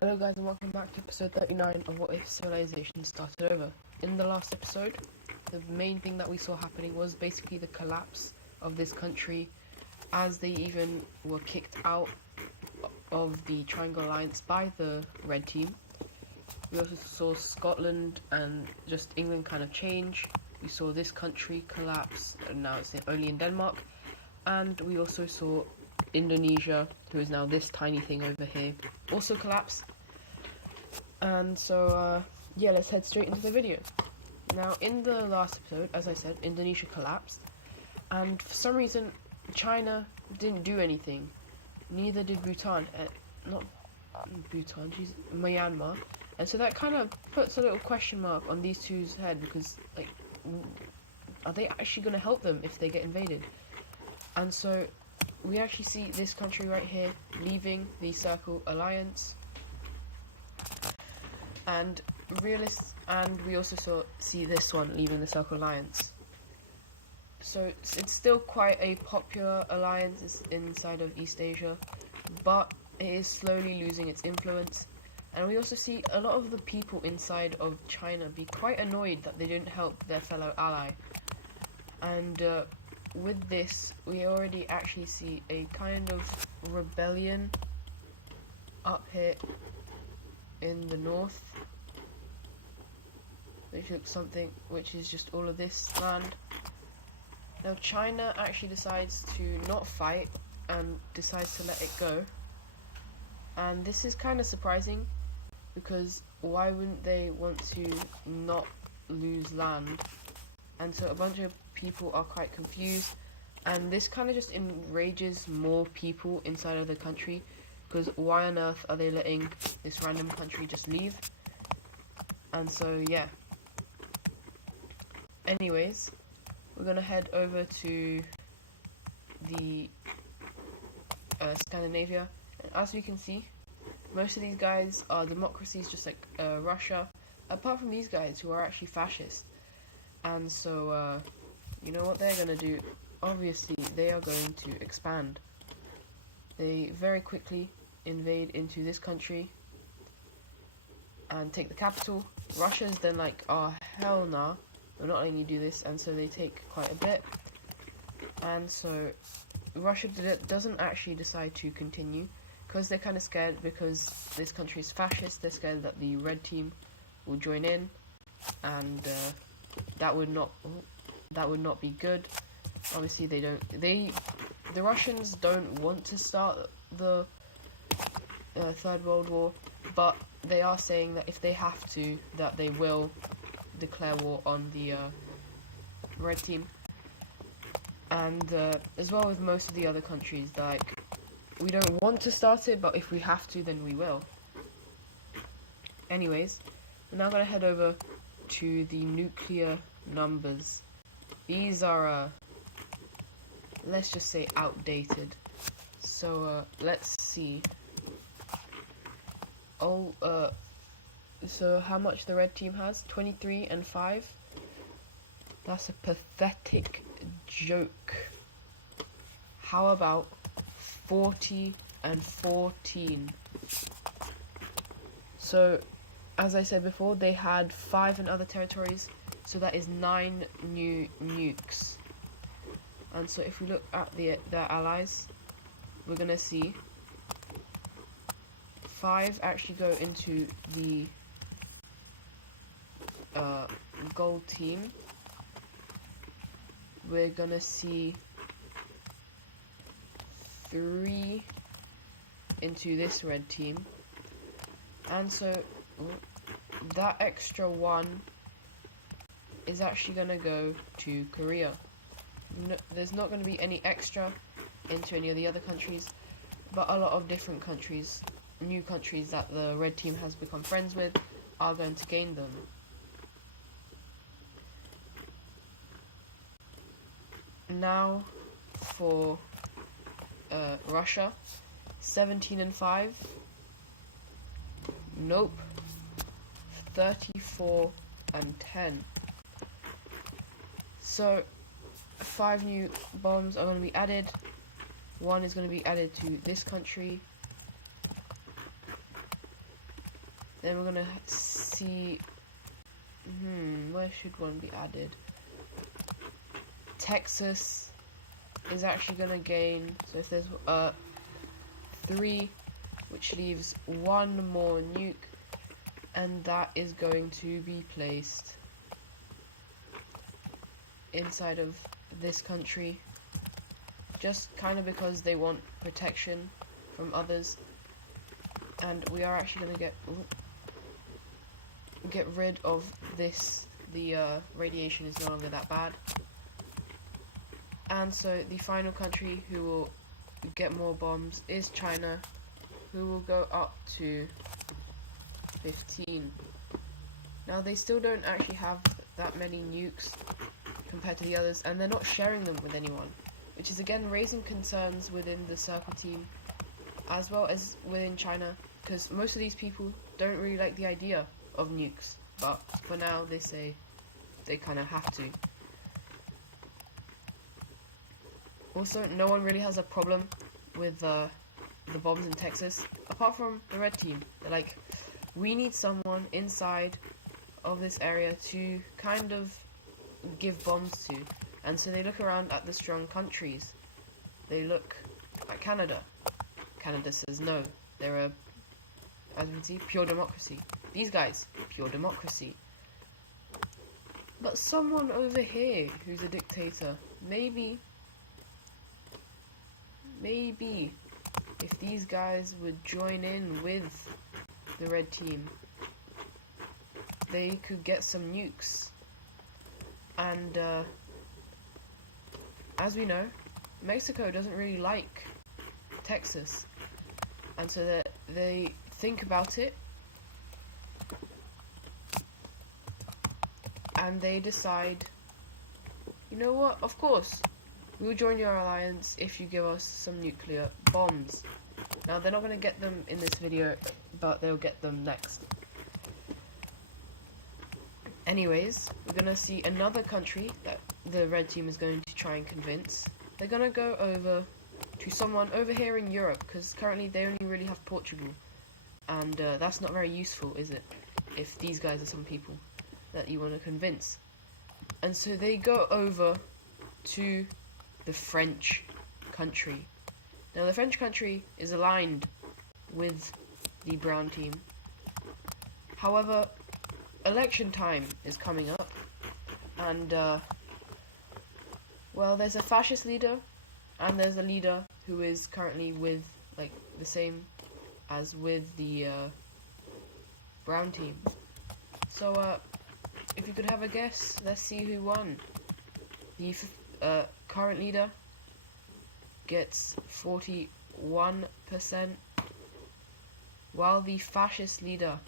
Hello guys and welcome back to episode 39 of What If Civilization Started Over. In the last episode, the main thing that we saw happening was basically the collapse of this country, as they even were kicked out of the Triangle Alliance by the Red Team. We also saw Scotland and just England kind of change. We saw this country collapse and now it's only in Denmark. And we also saw Indonesia, who is now this tiny thing over here, also collapse. And so, yeah, let's head straight into the video. Now, in the last episode, as I said, Indonesia collapsed, and for some reason, China didn't do anything. Neither did Bhutan, not Bhutan, Myanmar. And so that kind of puts a little question mark on these two's head, because, like, are they actually going to help them if they get invaded? And so, we actually see this country right here leaving the Circle Alliance. And we also see this one leaving the Circle Alliance. So it's still quite a popular alliance inside of East Asia, but it is slowly losing its influence. And we also see a lot of the people inside of China be quite annoyed that they didn't help their fellow ally. And with this, we already actually see a kind of rebellion up here in the north, which is just all of this land. Now China actually decides to not fight and decides to let it go, and this is kind of surprising, because why wouldn't they want to not lose land? And so a bunch of people are quite confused, and this kind of just enrages more people inside of the country, because why on earth are they letting this random country just leave? And so, yeah. Anyways, we're going to head over to the Scandinavia. And as we can see, most of these guys are democracies, just like Russia, apart from these guys who are actually fascist. And so, you know what they're going to do? Obviously, they are going to expand. They very quickly invade into this country and take the capital. Russia's then like, oh hell nah, we're not letting you do this, and so they take quite a bit. And so Russia doesn't actually decide to continue, because they're kind of scared, because this country is fascist. They're scared that the Red Team will join in, and that would not be good. Obviously the Russians don't want to start the Third World War, but they are saying that if they have to, that they will declare war on the Red Team. And as well with most of the other countries, like, we don't want to start it, but if we have to, then we will. Anyways, we're now going to head over to the nuclear numbers. These are, let's just say, outdated. So, let's see. So how much the Red Team has? 23 and 5. That's a pathetic joke. How about 40 and 14? So, as I said before, they had 5 in other territories, so that is 9 new nukes. And so if we look at their allies, we're gonna see 5 actually go into the gold team. We're gonna see 3 into this red team, and so that extra 1 is actually gonna go to Korea. No, there's not going to be any extra into any of the other countries, but a lot of different countries, new countries that the Red Team has become friends with, are going to gain them. Now for Russia, 17 and 5. Nope. 34 and 10. So 5 new bombs are going to be added. 1 is going to be added to this country. Then we're gonna see. Where should one be added? Texas is actually gonna gain. So if there's 3, which leaves 1 more nuke, and that is going to be placed inside of this country, just kind of because they want protection from others. And we are actually going to get rid of this. The radiation is no longer that bad. And so the final country who will get more bombs is China, who will go up to 15. Now they still don't actually have that many nukes compared to the others, and they're not sharing them with anyone, which is again raising concerns within the Circle team as well as within China, because most of these people don't really like the idea of nukes, but for now they say they kind of have to. Also, no one really has a problem with the bombs in Texas, apart from the red team. They're like, we need someone inside of this area to kind of give bombs to. And so they look around at the strong countries. They look at Canada. Canada says no. They're a, as we can see, pure democracy. These guys, pure democracy. But someone over here who's a dictator, maybe if these guys would join in with the red team, they could get some nukes. And as we know, Mexico doesn't really like Texas, and so that they think about it and they decide, you know what, of course we'll join your alliance if you give us some nuclear bombs. Now they're not going to get them in this video, but they'll get them next. Anyways, we're going to see another country that the red team is going to try and convince. They're going to go over to someone over here in Europe, because currently they only really have Portugal. And that's not very useful, is it? If these guys are some people that you want to convince. And so they go over to the French country. Now the French country is aligned with the brown team. However, election time is coming up, and well, there's a fascist leader and there's a leader who is currently with, like, the same as with the brown team. So if you could have a guess, let's see who won. The current leader gets 41%, while the fascist leader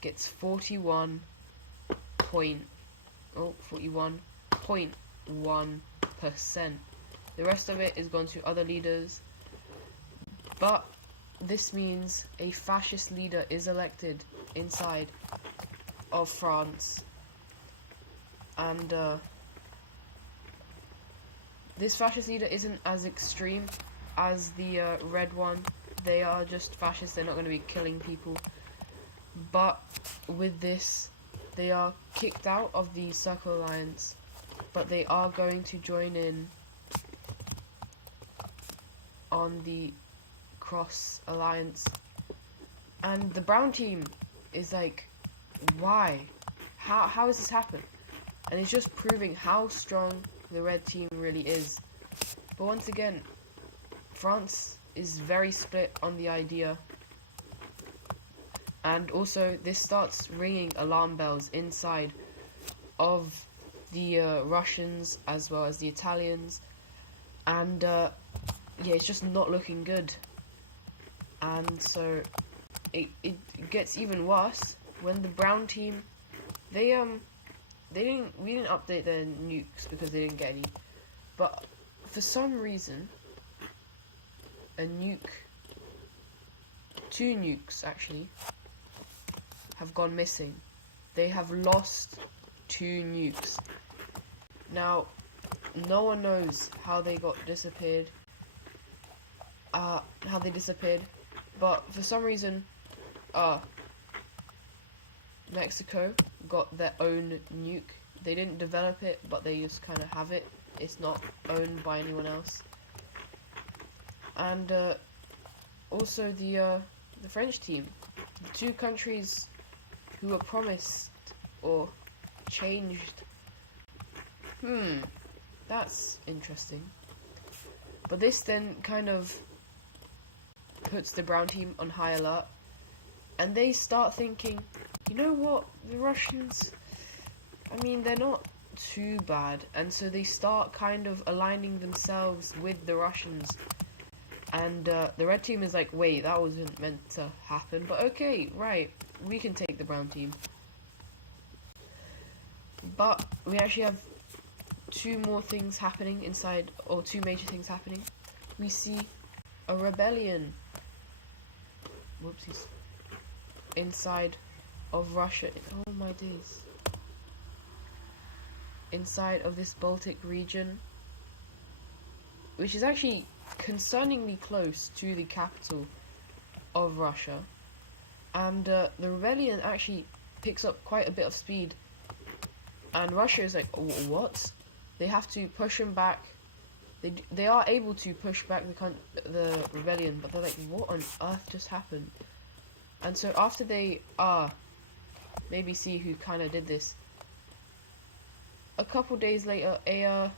gets 41.1%. The rest of it is gone to other leaders, but this means a fascist leader is elected inside of France, and this fascist leader isn't as extreme as the red one. They are just fascists, they're not going to be killing people. But with this, they are kicked out of the Circle Alliance, but they are going to join in on the Cross Alliance. And the brown team is like, why? How has this happened? And it's just proving how strong the red team really is. But once again, France is very split on the idea. And also, this starts ringing alarm bells inside of the Russians as well as the Italians. And yeah, it's just not looking good. And so it gets even worse when the brown team, we didn't update their nukes because they didn't get any. But for some reason, two nukes actually have gone missing. They have lost 2 nukes. Now, no one knows how they disappeared, but for some reason, Mexico got their own nuke. They didn't develop it, but they just kind of have it. It's not owned by anyone else. And also the French team, the two countries who were promised or changed. That's interesting. But this then kind of puts the brown team on high alert, and they start thinking, you know what, the Russians, I mean, they're not too bad, and so they start kind of aligning themselves with the Russians. And the red team is like, wait, that wasn't meant to happen, but okay, right, we can take the brown team. But we actually have two more things happening inside, or two major things happening. We see a rebellion, whoopsies, inside of Russia. Oh my days. Inside of this Baltic region, which is actually concerningly close to the capital of Russia. And the rebellion actually picks up quite a bit of speed. And Russia is like, what? They have to push them back. They are able to push back the rebellion, but they're like, what on earth just happened? And so after they maybe see who kind of did this, a couple days later, a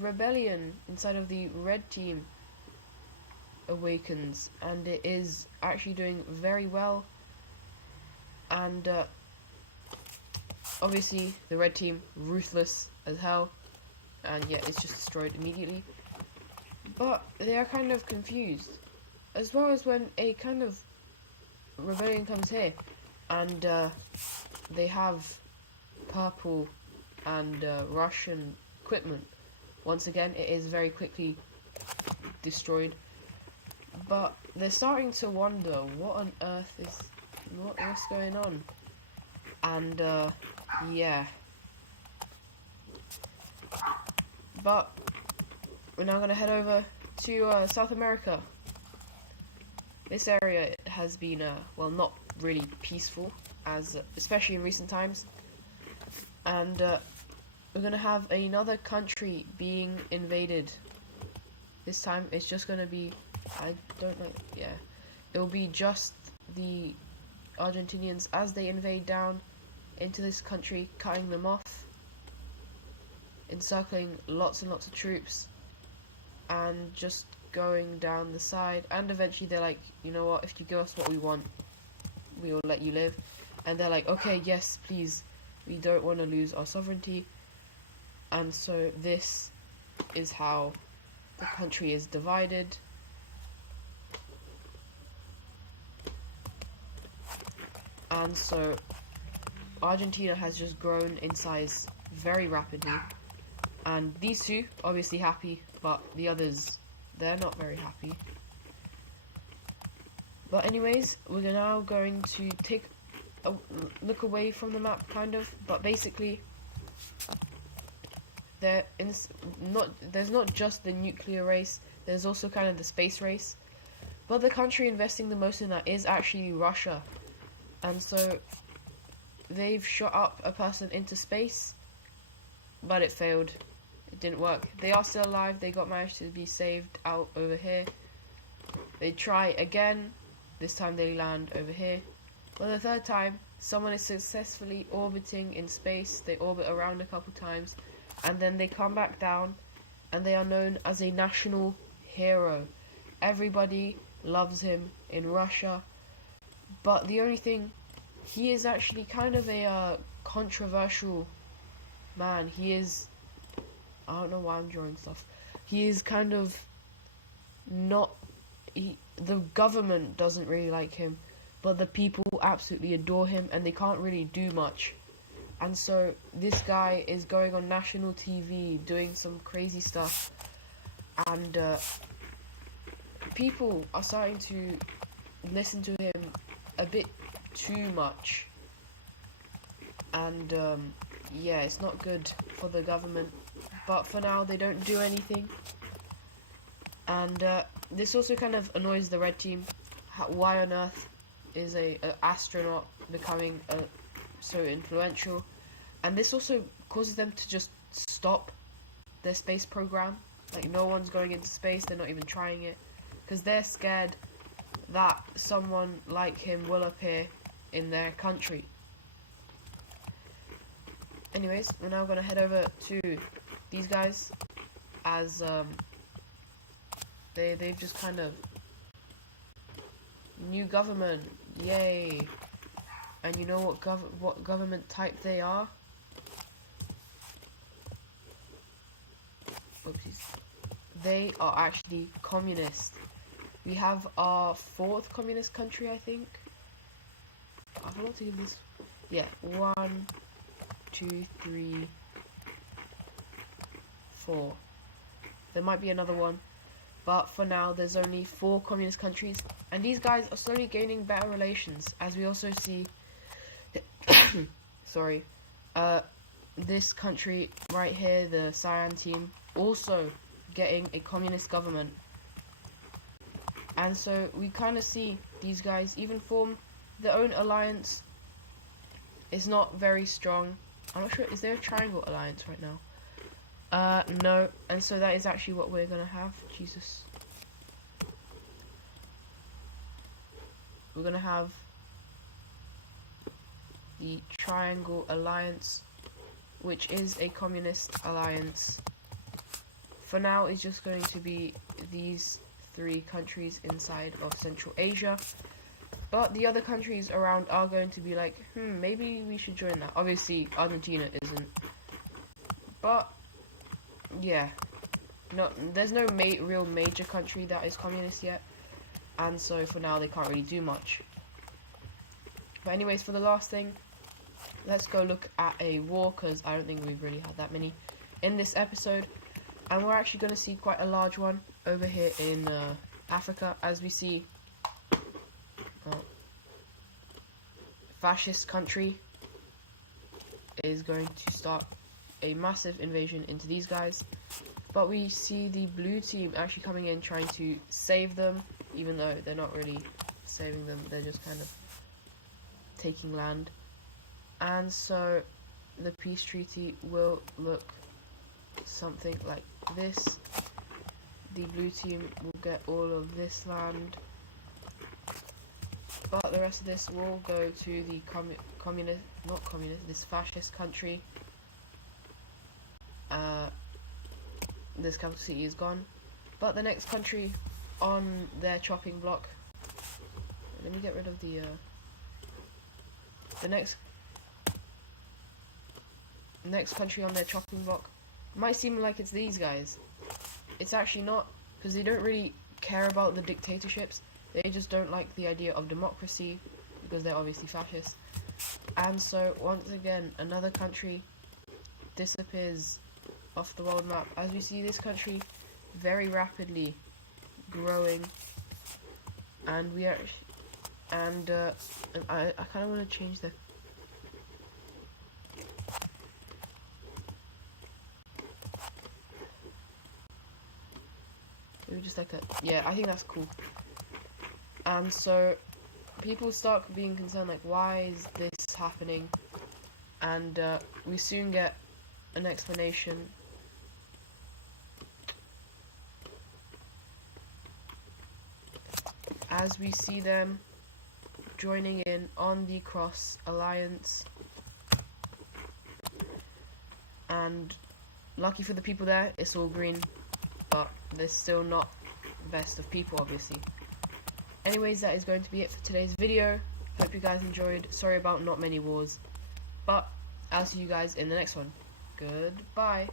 rebellion inside of the red team awakens, and it is actually doing very well. And obviously the red team, ruthless as hell, and yeah, it's just destroyed immediately. But they are kind of confused, as well as when a kind of rebellion comes here, and they have purple and Russian equipment. Once again, it is very quickly destroyed. But they're starting to wonder, what on earth is, what's going on? And yeah. But we're now going to head over to South America. This area has been, well, not really peaceful, especially in recent times. And we're going to have another country being invaded. This time it's just going to be, I don't know, yeah. It will be just the Argentinians as they invade down into this country, cutting them off, encircling lots and lots of troops, and just going down the side. And eventually they're like, you know what, if you give us what we want, we will let you live. And they're like, okay, yes, please, we don't want to lose our sovereignty. And so this is how the country is divided. And so Argentina has just grown in size very rapidly, and these two obviously happy, but the others, they're not very happy. But anyways, we're now going to take a look away from the map, kind of, but basically there's not just the nuclear race, there's also kind of the space race, but the country investing the most in that is actually Russia. And so they've shot up a person into space, but it failed. It didn't work. They are still alive. They managed to be saved out over here. They try again. This time they land over here. Well, the third time, someone is successfully orbiting in space. They orbit around a couple times, and then they come back down, and they are known as a national hero. Everybody loves him in Russia. But the only thing, he is actually kind of a controversial man. He is, I don't know why I'm drawing stuff. He is kind of not, the government doesn't really like him, but the people absolutely adore him, and they can't really do much. And so this guy is going on national TV doing some crazy stuff, and people are starting to listen to him a bit too much, and yeah, it's not good for the government, but for now they don't do anything. And this also kind of annoys the red team. Why on earth is a astronaut becoming a so influential, and this also causes them to just stop their space program. Like, no one's going into space, they're not even trying it, because they're scared that someone like him will appear in their country. Anyways, we're now going to head over to these guys, as they've just kind of, new government, yay. And you know what government type they are? Oopsies. They are actually communist. We have our 4th communist country, I think. I forgot to give this. Yeah, 1, 2, 3, 4. There might be another one, but for now there's only 4 communist countries, and these guys are slowly gaining better relations, as we also see sorry, this country right here, the Cyan team, also getting a communist government. And so we kind of see these guys even form their own alliance. It's not very strong. I'm not sure, is there a triangle alliance right now? No, and so that is actually what we're gonna have. Jesus. We're gonna have the Triangle Alliance, which is a communist alliance. For now, it's just going to be these 3 countries inside of Central Asia, but the other countries around are going to be like, maybe we should join that. Obviously, Argentina isn't, but yeah, no, there's no real major country that is communist yet, and so for now they can't really do much. But anyways, for the last thing, let's go look at a war, because I don't think we've really had that many in this episode. And we're actually going to see quite a large one over here in Africa, as we see fascist country is going to start a massive invasion into these guys. But we see the blue team actually coming in, trying to save them, even though they're not really saving them, they're just kind of taking land. And so the peace treaty will look something like this. The blue team will get all of this land, but the rest of this will go to the this fascist country. This capital city is gone, but the next country on their chopping block, let me get rid of the next country on their chopping block might seem like it's these guys. It's actually not, because they don't really care about the dictatorships. They just don't like the idea of democracy, because they're obviously fascist. And so once again, another country disappears off the world map, as we see this country very rapidly growing. And we are, and I kind of want to change the maybe just like a, yeah, I think that's cool. And so people start being concerned, like, why is this happening? And we soon get an explanation. As we see them joining in on the Cross Alliance. And lucky for the people there, it's all green, but they're still not the best of people, obviously. Anyways, that is going to be it for today's video. Hope you guys enjoyed. Sorry about not many wars, but I'll see you guys in the next one. Goodbye.